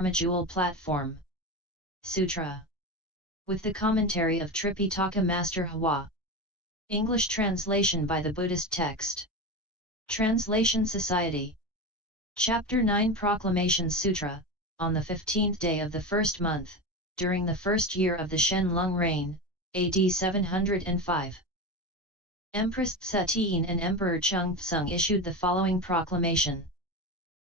Dharma Jewel Platform. Sutra. With the commentary of Tripitaka Master Hui. English translation by the Buddhist text. Translation Society. Chapter 9 Proclamations Sutra. On the 15th day of the first month, during the first year of the Shen Lung reign, AD 705. Empress Tsung and Emperor Chung issued the following proclamation.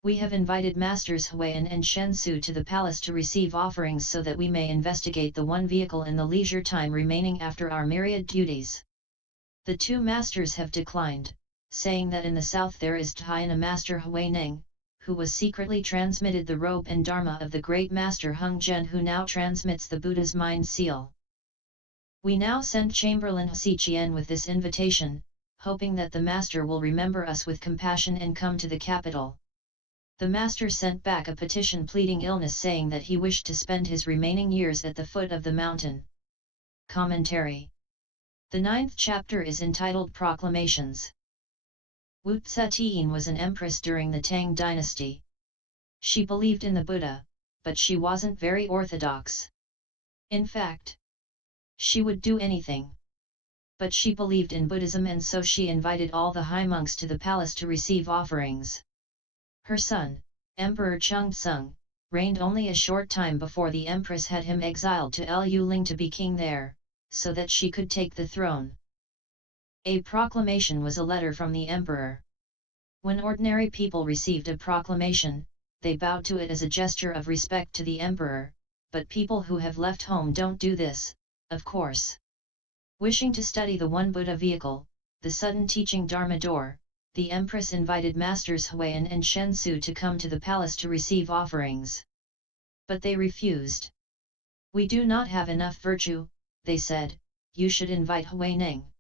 We have invited Masters Hui Neng and Shen Lung to the palace to receive offerings so that we may investigate the one vehicle in the leisure time remaining after our myriad duties. The two masters have declined, saying that in the south there is Dhyana Master Hui Neng, who was secretly transmitted the robe and Dharma of the great Master Hung Zhen, who now transmits the Buddha's mind seal. We now send Chamberlain Hsieh Chien with this invitation, hoping that the Master will remember us with compassion and come to the capital. The Master sent back a petition pleading illness, saying that he wished to spend his remaining years at the foot of the mountain. Commentary. The 9th chapter is entitled Proclamations. Wu Tsung was an empress during the Tang dynasty. She believed in the Buddha, but she wasn't very orthodox. In fact, she would do anything. But she believed in Buddhism, and so she invited all the high monks to the palace to receive offerings. Her son, Emperor Tsung, reigned only a short time before the Empress had him exiled to Liuling to be king there, so that she could take the throne. A proclamation was a letter from the Emperor. When ordinary people received a proclamation, they bowed to it as a gesture of respect to the Emperor, but people who have left home don't do this, of course. Wishing to study the one Buddha vehicle, the sudden teaching Dharma door, the Empress invited Masters Hui Neng and Shen Lung to come to the palace to receive offerings. But they refused. We do not have enough virtue, they said, you should invite Hui Neng.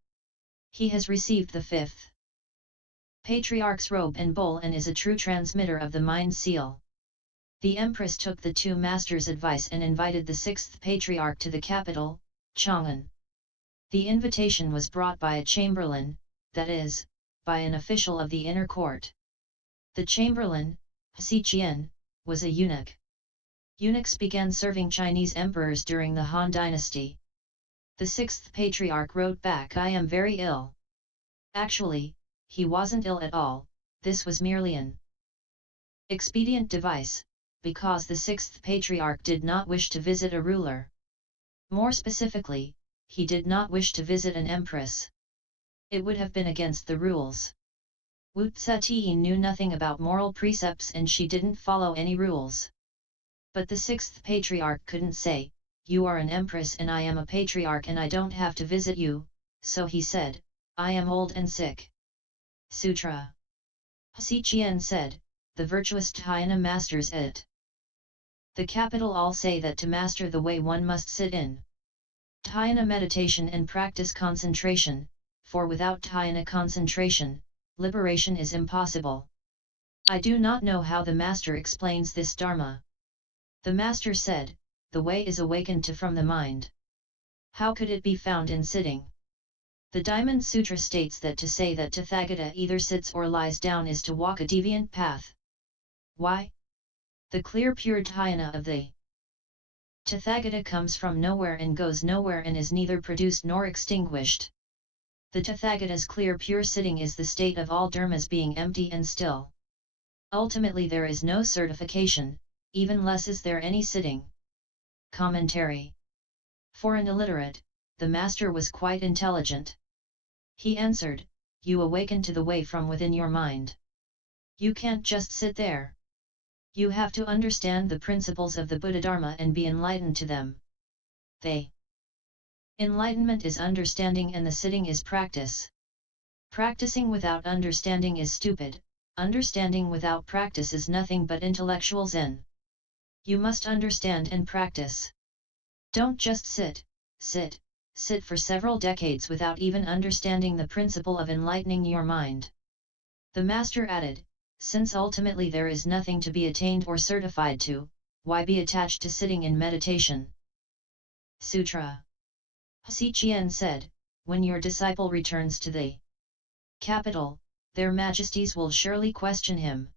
He has received the 5th Patriarch's robe and bowl and is a true transmitter of the mind seal. The Empress took the two masters' advice and invited the 6th Patriarch to the capital, Chung. The invitation was brought by a chamberlain, that is, by an official of the inner court. The Chamberlain, Hsieh Chien, was a eunuch. Eunuchs began serving Chinese emperors during the Han dynasty. The 6th Patriarch wrote back, I am very ill. Actually, he wasn't ill at all, this was merely an expedient device, because the 6th Patriarch did not wish to visit a ruler. More specifically, he did not wish to visit an empress. It would have been against the rules. Wu Tsung knew nothing about moral precepts and she didn't follow any rules. But the 6th Patriarch couldn't say, you are an empress and I am a patriarch and I don't have to visit you, so he said, I am old and sick. Sutra. Hsieh Chien said, the virtuous Dhyana masters it. The capital all say that to master the way one must sit in Dhyana meditation and practice concentration, for without Dhyana concentration, liberation is impossible. I do not know how the Master explains this Dharma. The Master said, the way is awakened to from the mind. How could it be found in sitting? The Diamond Sutra states that to say that Tathagata either sits or lies down is to walk a deviant path. Why? The clear pure dhyana of the Tathagata comes from nowhere and goes nowhere and is neither produced nor extinguished. The Tathagata's clear pure sitting is the state of all dharmas being empty and still. Ultimately there is no certification, even less is there any sitting. Commentary. For an illiterate, the Master was quite intelligent. He answered, you awaken to the way from within your mind. You can't just sit there. You have to understand the principles of the Buddha Dharma and be enlightened to them. Enlightenment is understanding and the sitting is practice. Practicing without understanding is stupid, understanding without practice is nothing but intellectual zen. You must understand and practice. Don't just sit for several decades without even understanding the principle of enlightening your mind. The Master added, since ultimately there is nothing to be attained or certified to, why be attached to sitting in meditation? Sutra. Hsieh Chien said, when your disciple returns to the capital, their majesties will surely question him.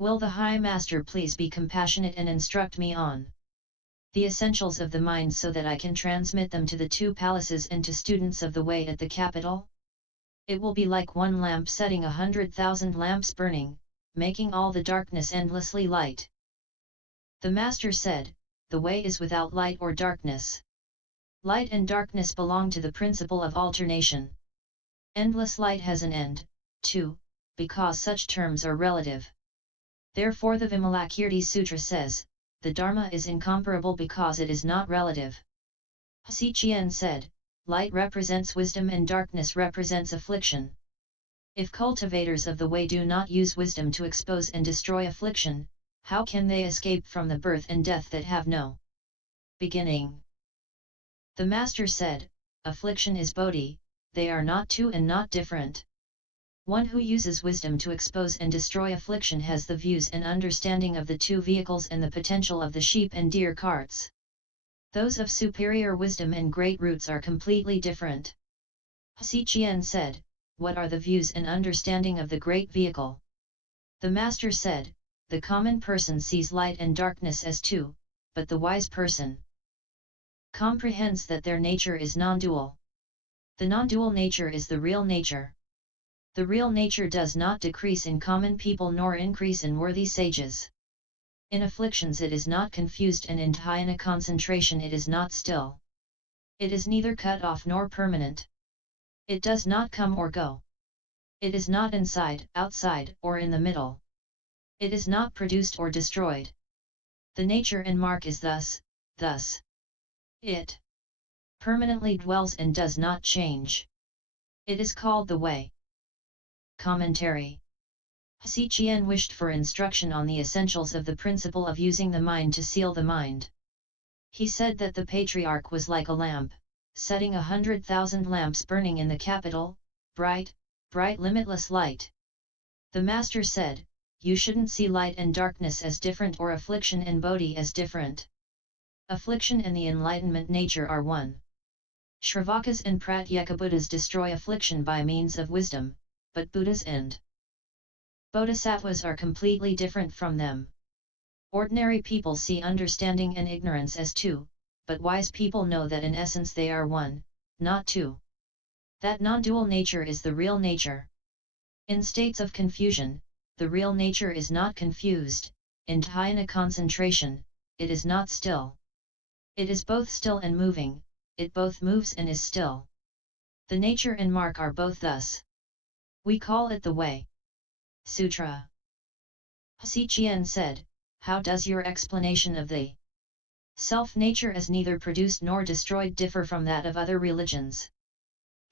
Will the High Master please be compassionate and instruct me on the essentials of the mind so that I can transmit them to the 2 palaces and to students of the way at the capital? It will be like one lamp setting 100,000 lamps burning, making all the darkness endlessly light. The Master said, the way is without light or darkness. Light and darkness belong to the principle of alternation. Endless light has an end, too, because such terms are relative. Therefore the Vimalakirti Sutra says, the Dharma is incomparable because it is not relative. Hsieh Chien said, light represents wisdom and darkness represents affliction. If cultivators of the way do not use wisdom to expose and destroy affliction, how can they escape from the birth and death that have no beginning? The Master said, affliction is bodhi, they are not two and not different. One who uses wisdom to expose and destroy affliction has the views and understanding of the 2 vehicles and the potential of the sheep and deer carts. Those of superior wisdom and great roots are completely different. Hsieh Chien said, what are the views and understanding of the great vehicle? The Master said, the common person sees light and darkness as 2, but the wise person comprehends that their nature is non-dual. The non-dual nature is the real nature. The real nature does not decrease in common people nor increase in worthy sages. In afflictions it is not confused and in dhyana concentration it is not still. It is neither cut off nor permanent. It does not come or go. It is not inside, outside, or in the middle. It is not produced or destroyed. The nature and mark is thus. It permanently dwells and does not change. It is called the way. Commentary. Hsieh Chien wished for instruction on the essentials of the principle of using the mind to seal the mind. He said that the patriarch was like a lamp, setting 100,000 lamps burning in the capital, bright, limitless light. The Master said, you shouldn't see light and darkness as different or affliction and bodhi as different. Affliction and the enlightenment nature are one. Shravakas and Pratyekabuddhas destroy affliction by means of wisdom, but Buddhas and Bodhisattvas are completely different from them. Ordinary people see understanding and ignorance as 2, but wise people know that in essence they are 1, not 2. That non-dual nature is the real nature. In states of confusion, the real nature is not confused. In dhyana concentration, it is not still. It is both still and moving, it both moves and is still. The nature and mark are both thus. We call it the way. Sutra. Hsieh Chien said, how does your explanation of the self-nature as neither produced nor destroyed differ from that of other religions?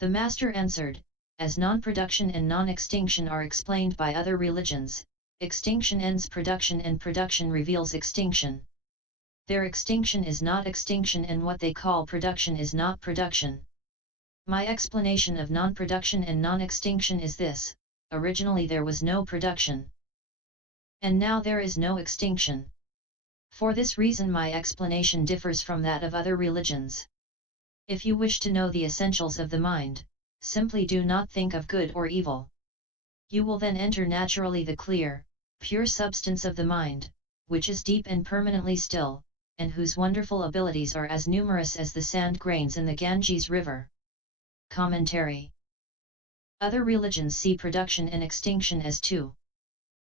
The Master answered, as non-production and non-extinction are explained by other religions, extinction ends production and production reveals extinction. Their extinction is not extinction and what they call production is not production. My explanation of non-production and non-extinction is this: originally there was no production. And now there is no extinction. For this reason my explanation differs from that of other religions. If you wish to know the essentials of the mind, simply do not think of good or evil. You will then enter naturally the clear, pure substance of the mind, which is deep and permanently still, and whose wonderful abilities are as numerous as the sand grains in the Ganges River. Commentary. Other religions see production and extinction as 2.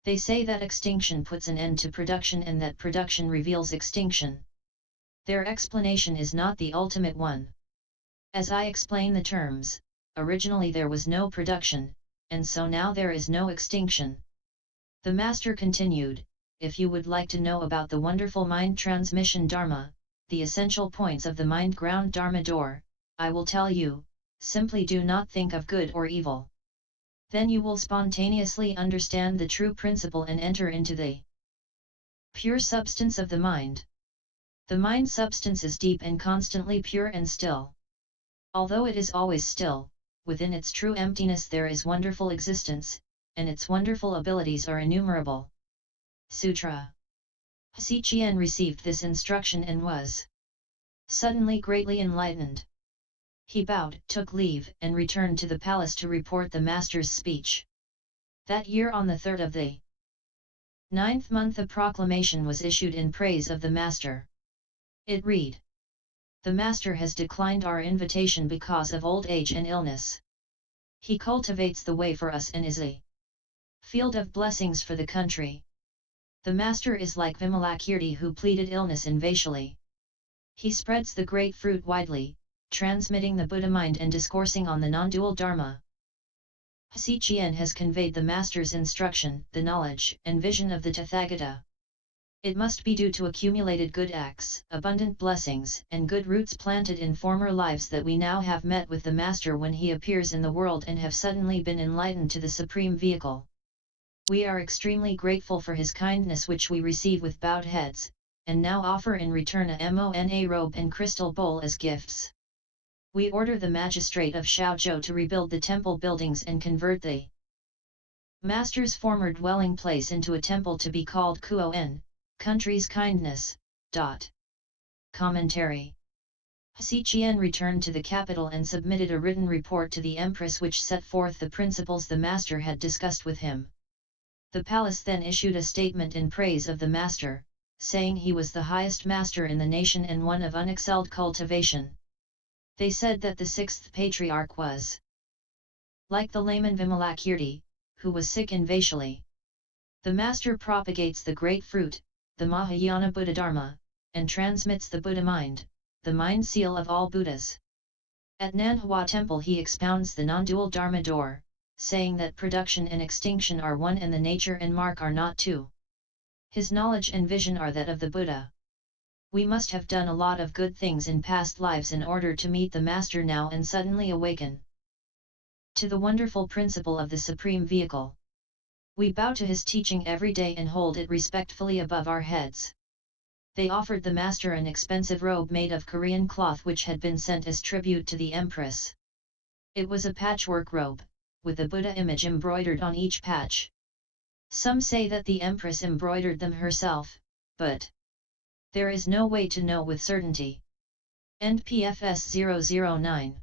They say that extinction puts an end to production and that production reveals extinction. Their explanation is not the ultimate one. As I explain the terms, originally there was no production, and so now there is no extinction. The Master continued, if you would like to know about the wonderful mind transmission Dharma, the essential points of the mind ground Dharma door, I will tell you, simply do not think of good or evil. Then you will spontaneously understand the true principle and enter into the pure substance of the mind. The mind substance is deep and constantly pure and still. Although it is always still, within its true emptiness there is wonderful existence, and its wonderful abilities are innumerable. Sutra. Hsieh Chien received this instruction and was suddenly greatly enlightened. He bowed, took leave, and returned to the palace to report the Master's speech. That year on the 3rd of the Ninth month, a proclamation was issued in praise of the Master. It read: "The Master has declined our invitation because of old age and illness. He cultivates the way for us and is a field of blessings for the country. The Master is like Vimalakirti who pleaded illness in Vaishali. He spreads the great fruit widely, transmitting the Buddha mind and discoursing on the non-dual Dharma. Hsieh Chien has conveyed the Master's instruction, the knowledge and vision of the Tathagata. It must be due to accumulated good acts, abundant blessings, and good roots planted in former lives that we now have met with the Master when he appears in the world and have suddenly been enlightened to the Supreme Vehicle. We are extremely grateful for his kindness which we receive with bowed heads, and now offer in return a Mona robe and crystal bowl as gifts. We order the magistrate of Shaozhou to rebuild the temple buildings and convert the Master's former dwelling place into a temple to be called Kuo-en, country's kindness. Commentary. Hsieh Chien returned to the capital and submitted a written report to the Empress which set forth the principles the Master had discussed with him. The palace then issued a statement in praise of the Master, saying he was the highest master in the nation and one of unexcelled cultivation. They said that the sixth patriarch was like the layman Vimalakirti, who was sick in Vaishali. The Master propagates the great fruit, the Mahayana Buddha Dharma, and transmits the Buddha mind, the mind seal of all Buddhas. At Nanhua Temple he expounds the non-dual Dharma door, saying that production and extinction are one and the nature and mark are not two. His knowledge and vision are that of the Buddha. We must have done a lot of good things in past lives in order to meet the Master now and suddenly awaken to the wonderful principle of the Supreme Vehicle. We bow to his teaching every day and hold it respectfully above our heads." They offered the Master an expensive robe made of Korean cloth which had been sent as tribute to the Empress. It was a patchwork robe, with the Buddha image embroidered on each patch. Some say that the Empress embroidered them herself, but there is no way to know with certainty. NPFS 009